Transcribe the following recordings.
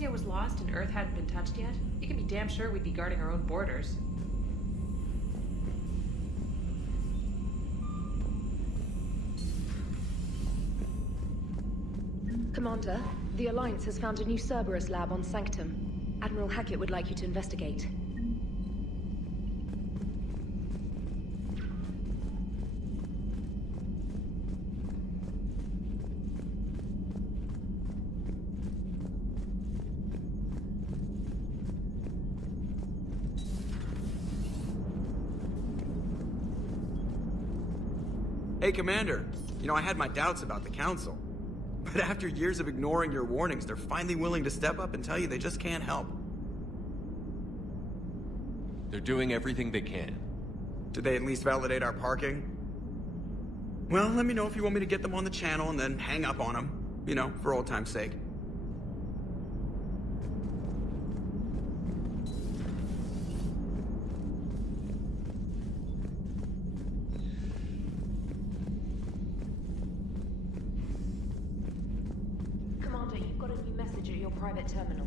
Celestia was lost and Earth hadn't been touched yet, you can be damn sure we'd be guarding our own borders. Commander, the Alliance has found a new Cerberus lab on Sanctum. Admiral Hackett would like you to investigate. Hey, Commander. You know, I had my doubts about the Council. But after years of ignoring your warnings, they're finally willing to step up and tell you they just can't help. They're doing everything they can. Did they at least validate our parking? Well, let me know if you want me to get them on the channel and then hang up on them. You know, for old time's sake. Commander, you've got a new message at your private terminal.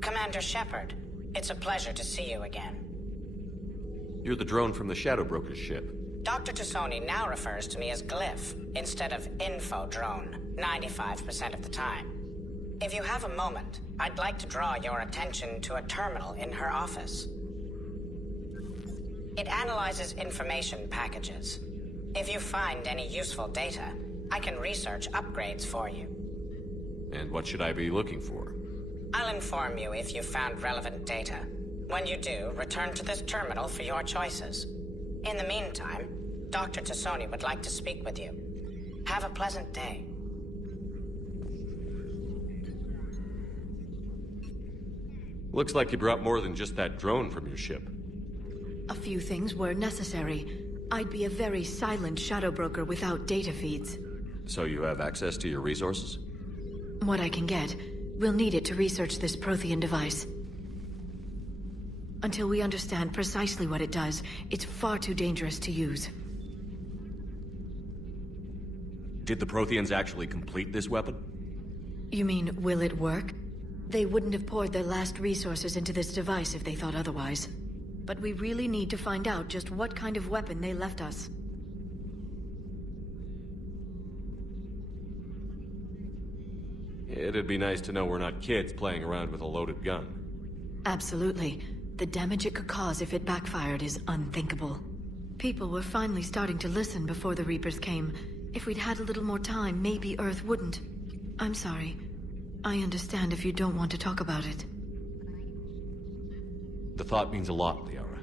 Commander Shepard, it's a pleasure to see you again. You're the drone from the Shadow Broker's ship. Dr. Tassoni now refers to me as Glyph, instead of Info Drone, 95% of the time. If you have a moment, I'd like to draw your attention to a terminal in her office. It analyzes information packages. If you find any useful data, I can research upgrades for you. And what should I be looking for? I'll inform you if you've found relevant data. When you do, return to this terminal for your choices. In the meantime, Dr. Tassoni would like to speak with you. Have a pleasant day. Looks like you brought more than just that drone from your ship. A few things were necessary. I'd be a very silent shadow broker without data feeds. So you have access to your resources? What I can get. We'll need it to research this Prothean device. Until we understand precisely what it does, it's far too dangerous to use. Did the Protheans actually complete this weapon? You mean, will it work? They wouldn't have poured their last resources into this device if they thought otherwise. But we really need to find out just what kind of weapon they left us. It'd be nice to know we're not kids playing around with a loaded gun. Absolutely. The damage it could cause if it backfired is unthinkable. People were finally starting to listen before the Reapers came. If we'd had a little more time, maybe Earth wouldn't. I'm sorry. I understand if you don't want to talk about it. The thought means a lot, Liara.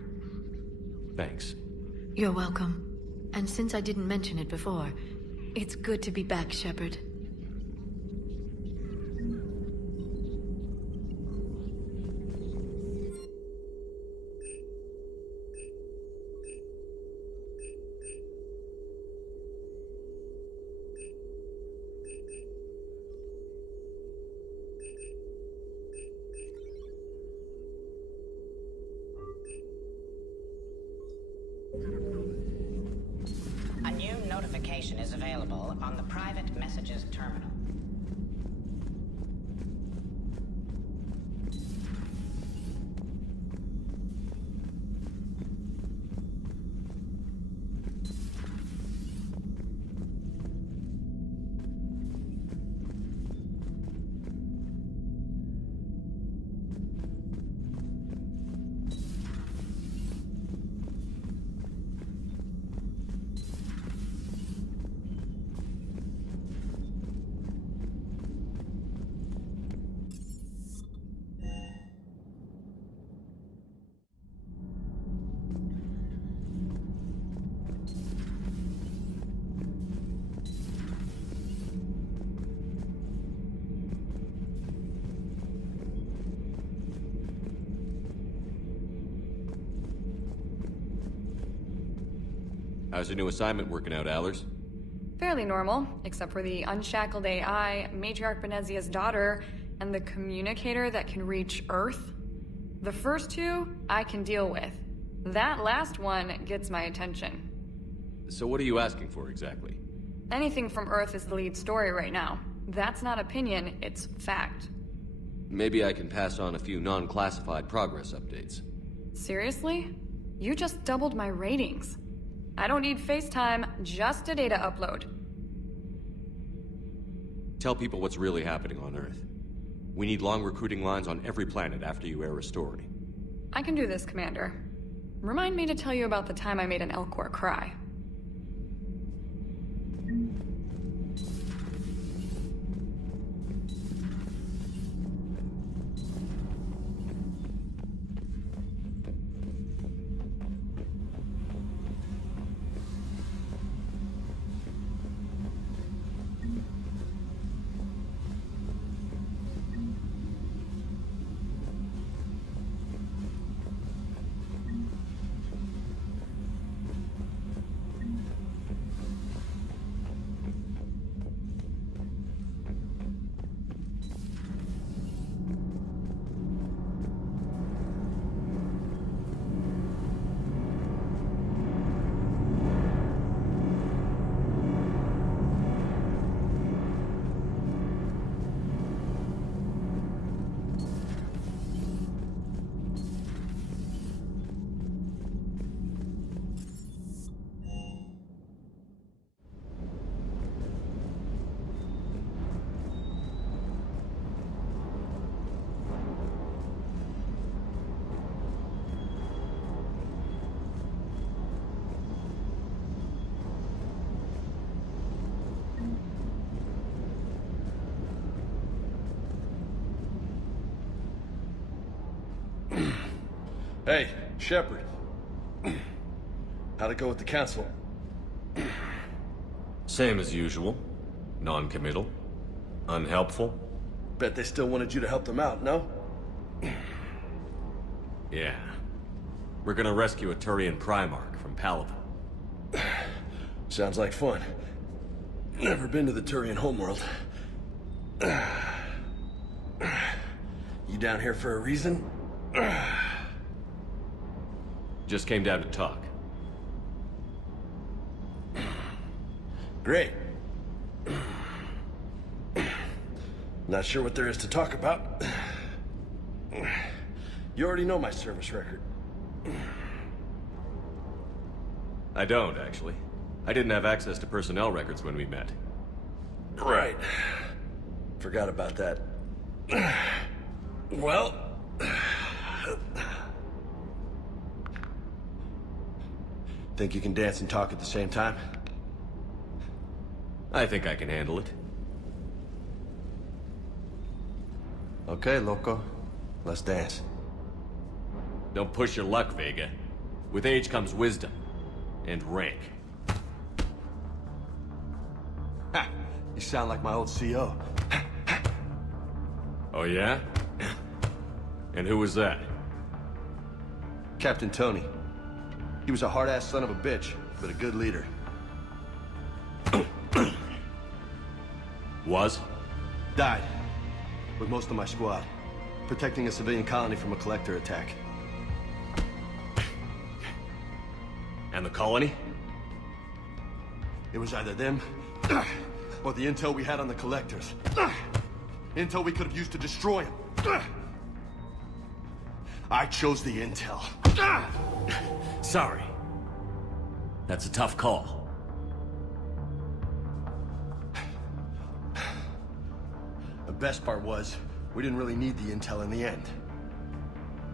Thanks. You're welcome. And since I didn't mention it before, it's good to be back, Shepard. A new notification is available on the private messages terminal. How's your new assignment working out, Allers? Fairly normal, except for the unshackled AI, Matriarch Benezia's daughter, and the communicator that can reach Earth. The first two, I can deal with. That last one gets my attention. So what are you asking for exactly? Anything from Earth is the lead story right now. That's not opinion, it's fact. Maybe I can pass on a few non-classified progress updates. Seriously? You just doubled my ratings. I don't need FaceTime, just a data upload. Tell people what's really happening on Earth. We need long recruiting lines on every planet after you air a story. I can do this, Commander. Remind me to tell you about the time I made an Elcor cry. Hey, Shepard. How'd it go with the council? Same as usual. Non-committal. Unhelpful. Bet they still wanted you to help them out, no? Yeah. We're gonna rescue a Turian Primarch from Palaven. Sounds like fun. Never been to the Turian homeworld. You down here for a reason? Just came down to talk. Great. Not sure what there is to talk about. You already know my service record. I don't, actually. I didn't have access to personnel records when we met. Right. Forgot about that. Well... Think you can dance and talk at the same time? I think I can handle it. Okay, loco. Let's dance. Don't push your luck, Vega. With age comes wisdom. And rank. Ha! You sound like my old CO. Oh yeah? And who was that? Captain Tony. He was a hard-ass son of a bitch, but a good leader. Was? Died. With most of my squad. Protecting a civilian colony from a collector attack. And the colony? It was either them, or the intel we had on the collectors. Intel we could have used to destroy them. I chose the intel. Sorry. That's a tough call. The best part was, we didn't really need the intel in the end.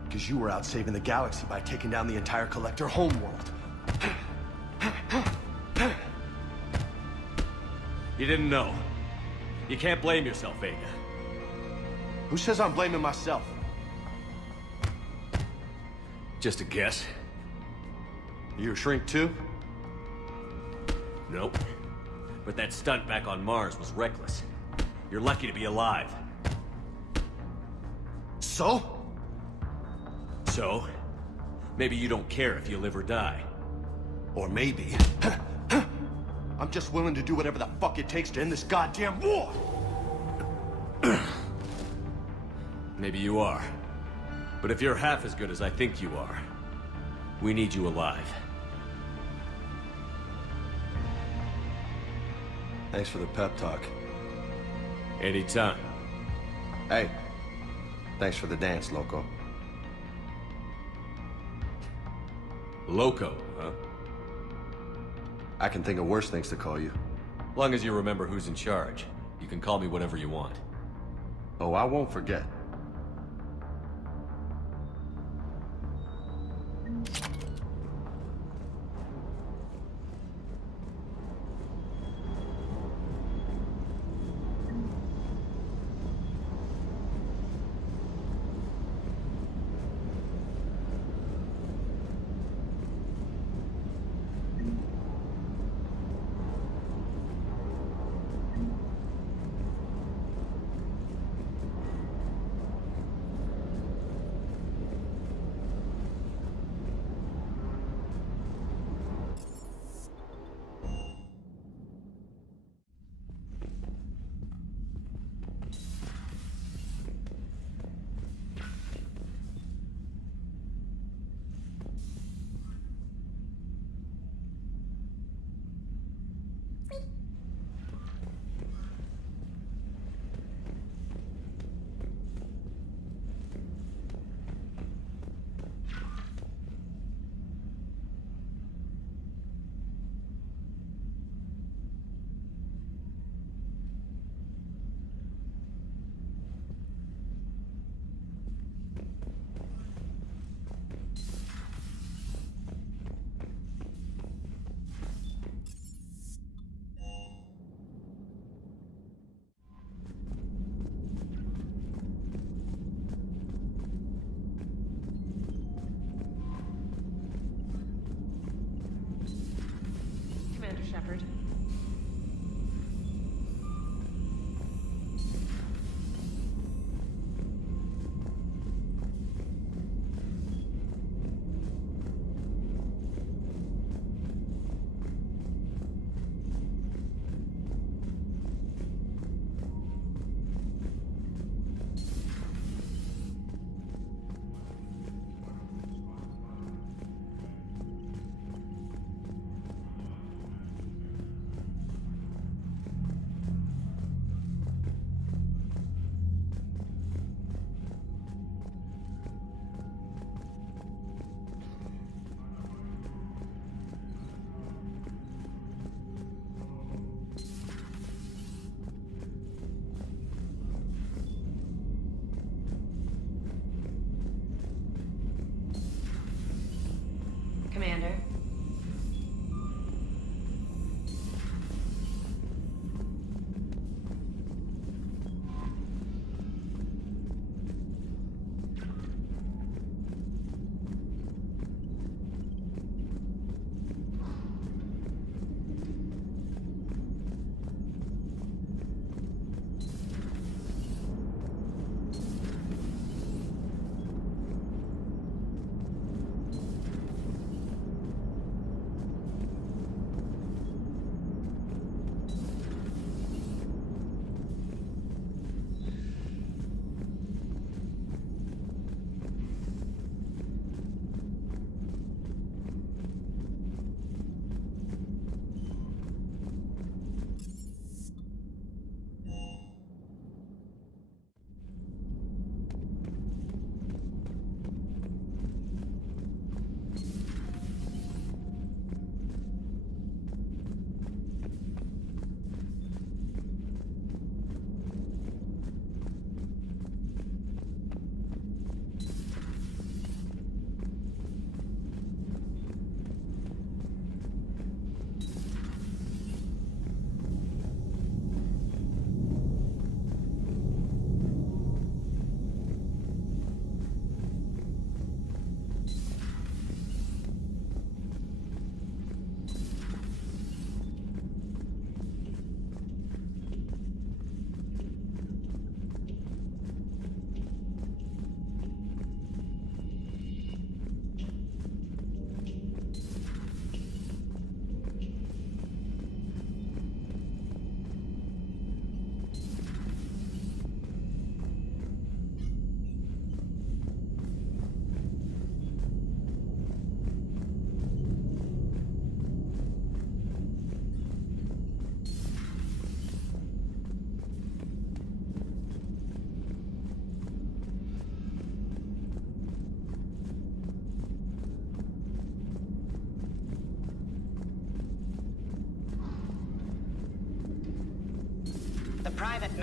Because you were out saving the galaxy by taking down the entire collector homeworld. You didn't know. You can't blame yourself, Vega. Who says I'm blaming myself? Just a guess. You a shrink too? Nope. But that stunt back on Mars was reckless. You're lucky to be alive. So? So, maybe you don't care if you live or die. Or maybe... I'm just willing to do whatever the fuck it takes to end this goddamn war! Maybe you are. But if you're half as good as I think you are, we need you alive. Thanks for the pep talk. Anytime. Hey, thanks for the dance, loco. Loco, huh? I can think of worse things to call you. Long as you remember who's in charge, you can call me whatever you want. Oh, I won't forget.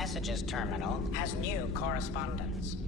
messages terminal has new correspondence.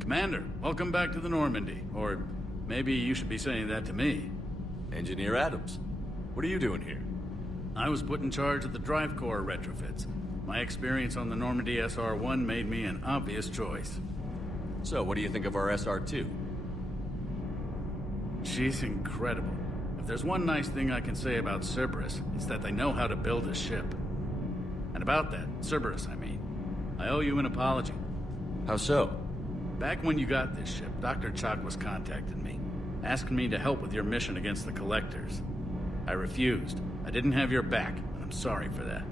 Commander, welcome back to the Normandy. Or maybe you should be saying that to me. Engineer Adams, what are you doing here? I was put in charge of the drive core retrofits. My experience on the Normandy SR-1 made me an obvious choice. So, what do you think of our SR-2? She's incredible. If there's one nice thing I can say about Cerberus, it's that they know how to build a ship. And about that, Cerberus, I mean, I owe you an apology. How so? Back when you got this ship, Dr. Chalk was contacting me, asking me to help with your mission against the Collectors. I refused. I didn't have your back, and I'm sorry for that.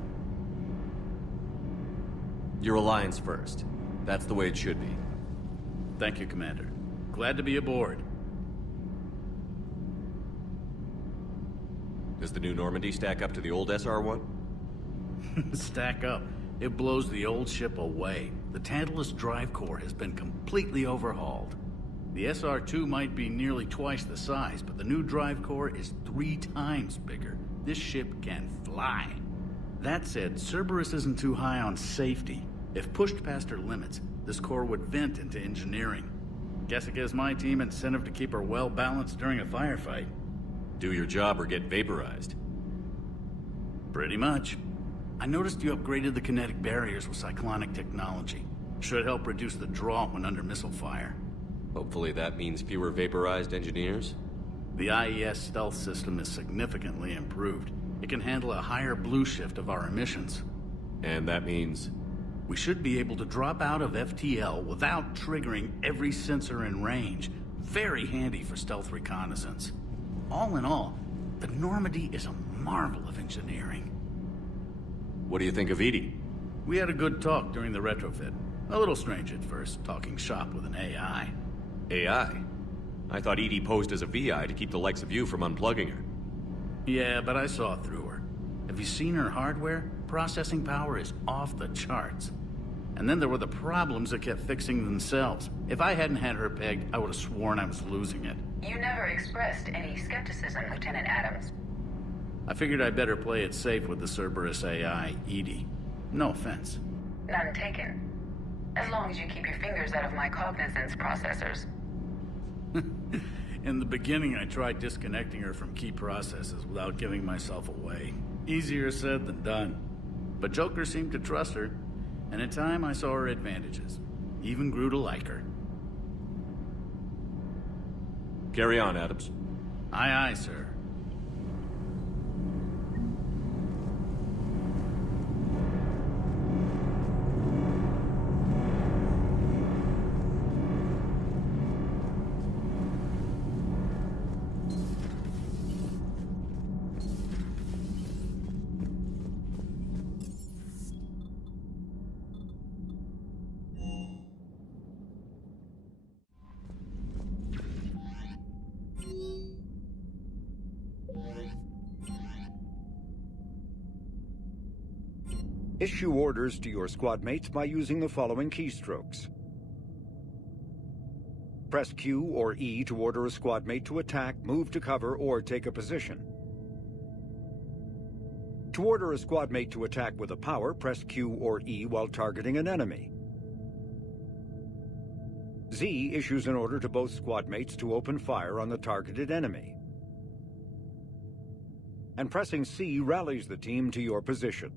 Your alliance first. That's the way it should be. Thank you, Commander. Glad to be aboard. Does the new Normandy stack up to the old SR-1? Stack up. It blows the old ship away. The Tantalus drive core has been completely overhauled. The SR-2 might be nearly twice the size, but the new drive core is 3 times bigger. This ship can fly. That said, Cerberus isn't too high on safety. If pushed past her limits, this core would vent into engineering. Guess it gives my team incentive to keep her well balanced during a firefight. Do your job or get vaporized. Pretty much. I noticed you upgraded the kinetic barriers with cyclonic technology. Should help reduce the draw when under missile fire. Hopefully that means fewer vaporized engineers? The IES stealth system is significantly improved. It can handle a higher blue shift of our emissions. And that means? We should be able to drop out of FTL without triggering every sensor in range. Very handy for stealth reconnaissance. All in all, the Normandy is a marvel of engineering. What do you think of Edie? We had a good talk during the retrofit. A little strange at first, talking shop with an AI. AI? I thought Edie posed as a VI to keep the likes of you from unplugging her. Yeah, but I saw through her. Have you seen her hardware? Processing power is off the charts. And then there were the problems that kept fixing themselves. If I hadn't had her pegged, I would have sworn I was losing it. You never expressed any skepticism, Lieutenant Adams. I figured I'd better play it safe with the Cerberus AI, Edie. No offense. None taken. As long as you keep your fingers out of my cognizance processors. In the beginning, I tried disconnecting her from key processes without giving myself away. Easier said than done. But Joker seemed to trust her, and in time I saw her advantages. Even grew to like her. Carry on, Adams. Aye, aye, sir. Issue orders to your squad mates by using the following keystrokes. Press Q or E to order a squad mate to attack, move to cover, or take a position. To order a squad mate to attack with a power, press Q or E while targeting an enemy. Z issues an order to both squad mates to open fire on the targeted enemy. And pressing C rallies the team to your position.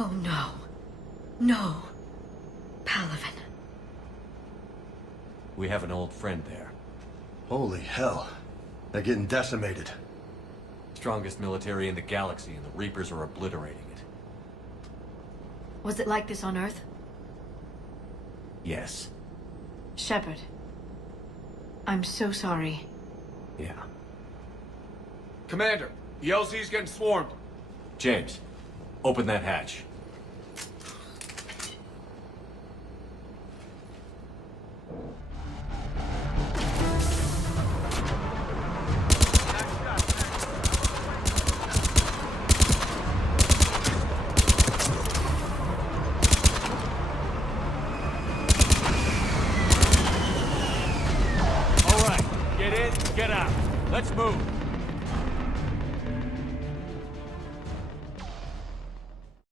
Oh no. No. Palaven. We have an old friend there. Holy hell. They're getting decimated. Strongest military in the galaxy, and the Reapers are obliterating it. Was it like this on Earth? Yes. Shepard. I'm so sorry. Yeah. Commander, the LZ's getting swarmed. James, open that hatch. All right, get in, get out. Let's move.